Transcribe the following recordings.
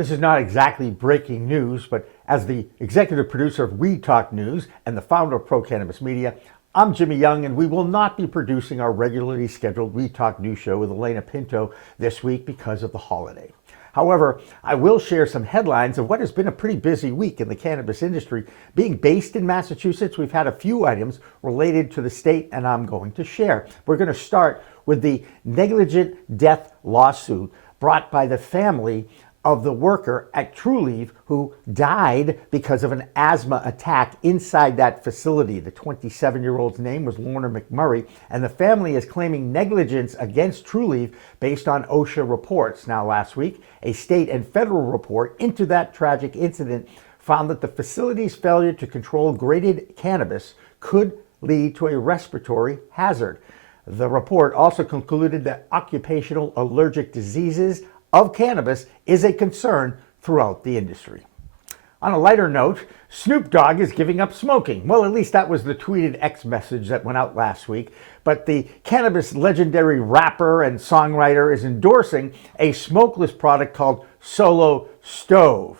This is not exactly breaking news, but as the executive producer of We Talk News and the founder of Pro Cannabis Media, I'm Jimmy Young, and we will not be producing our regularly scheduled We Talk News show with Elena Pinto this week because of the holiday. However, I will share some headlines of what has been a pretty busy week in the cannabis industry. Being based in Massachusetts, we've had a few items related to the state, and I'm going to share. We're going to start with the negligent death lawsuit brought by the family of the worker at Trulieve who died because of an asthma attack inside that facility. The 27-year-old's name was Lorna McMurray, and the family is claiming negligence against Trulieve based on OSHA reports. Now, last week, a state and federal report into that tragic incident found that the facility's failure to control graded cannabis could lead to a respiratory hazard. The report also concluded that occupational allergic diseases of cannabis is a concern throughout the industry. On a lighter note, Snoop Dogg is giving up smoking. Well, at least that was the tweeted X message that went out last week. But the cannabis legendary rapper and songwriter is endorsing a smokeless product called Solo Stove.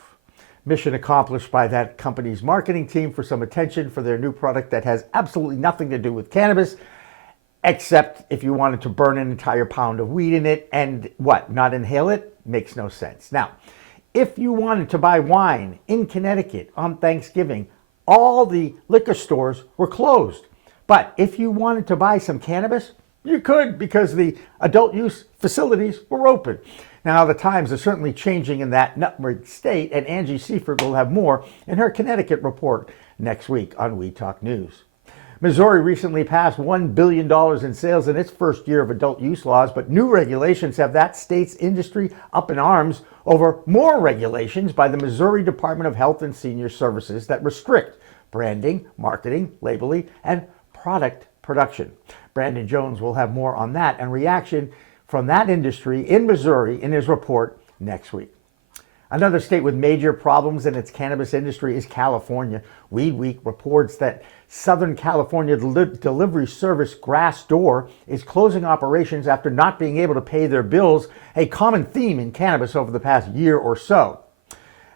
Mission accomplished by that company's marketing team for some attention for their new product that has absolutely nothing to do with cannabis, except if you wanted to burn an entire pound of weed in it and not inhale it? Makes no sense. Now, if you wanted to buy wine in Connecticut on Thanksgiving, all the liquor stores were closed. But if you wanted to buy some cannabis, you could, because the adult use facilities were open. Now, the times are certainly changing in that nutmeg state, and Angie Seifert will have more in her Connecticut report next week on We Talk News. Missouri recently passed $1 billion in sales in its first year of adult use laws, but new regulations have that state's industry up in arms over more regulations by the Missouri Department of Health and Senior Services that restrict branding, marketing, labeling, and product production. Brandon Jones will have more on that and reaction from that industry in Missouri in his report next week. Another state with major problems in its cannabis industry is California. Weed Week reports that Southern California delivery service Grassdoor is closing operations after not being able to pay their bills, a common theme in cannabis over the past year or so.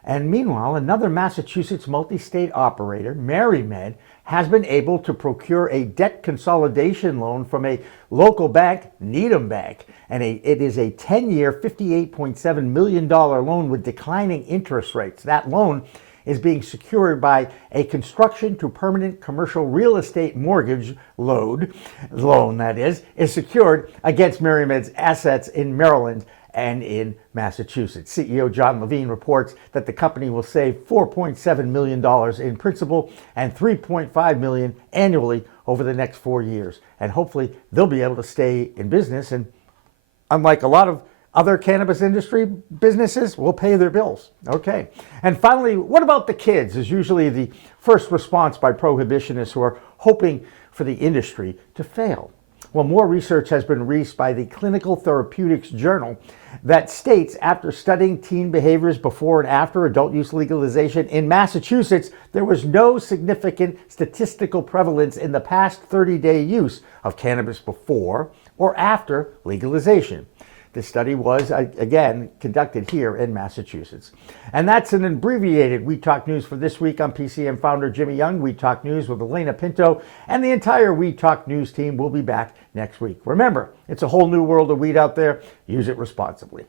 And meanwhile, another Massachusetts multi-state operator, MariMed, has been able to procure a debt consolidation loan from a local bank, Needham Bank. And it is a 10-year, $58.7 million loan with declining interest rates. That loan is being secured by a construction to permanent commercial real estate mortgage loan that is secured against MariMed's assets in Maryland and in Massachusetts. CEO John Levine reports that the company will save $4.7 million in principal and $3.5 million annually over the next 4 years. And hopefully they'll be able to stay in business, and unlike a lot of other cannabis industry businesses, will pay their bills. Okay. And finally, what about the kids is usually the first response by prohibitionists who are hoping for the industry to fail. Well, more research has been released by the Clinical Therapeutics Journal that states after studying teen behaviors before and after adult use legalization in Massachusetts, there was no significant statistical prevalence in the past 30-day use of cannabis before or after legalization. This study was, again, conducted here in Massachusetts. And that's an abbreviated We Talk News for this week. I'm PCM Founder Jimmy Young. We Talk News with Elena Pinto, and the entire We Talk News team will be back next week. Remember, it's a whole new world of weed out there. Use it responsibly.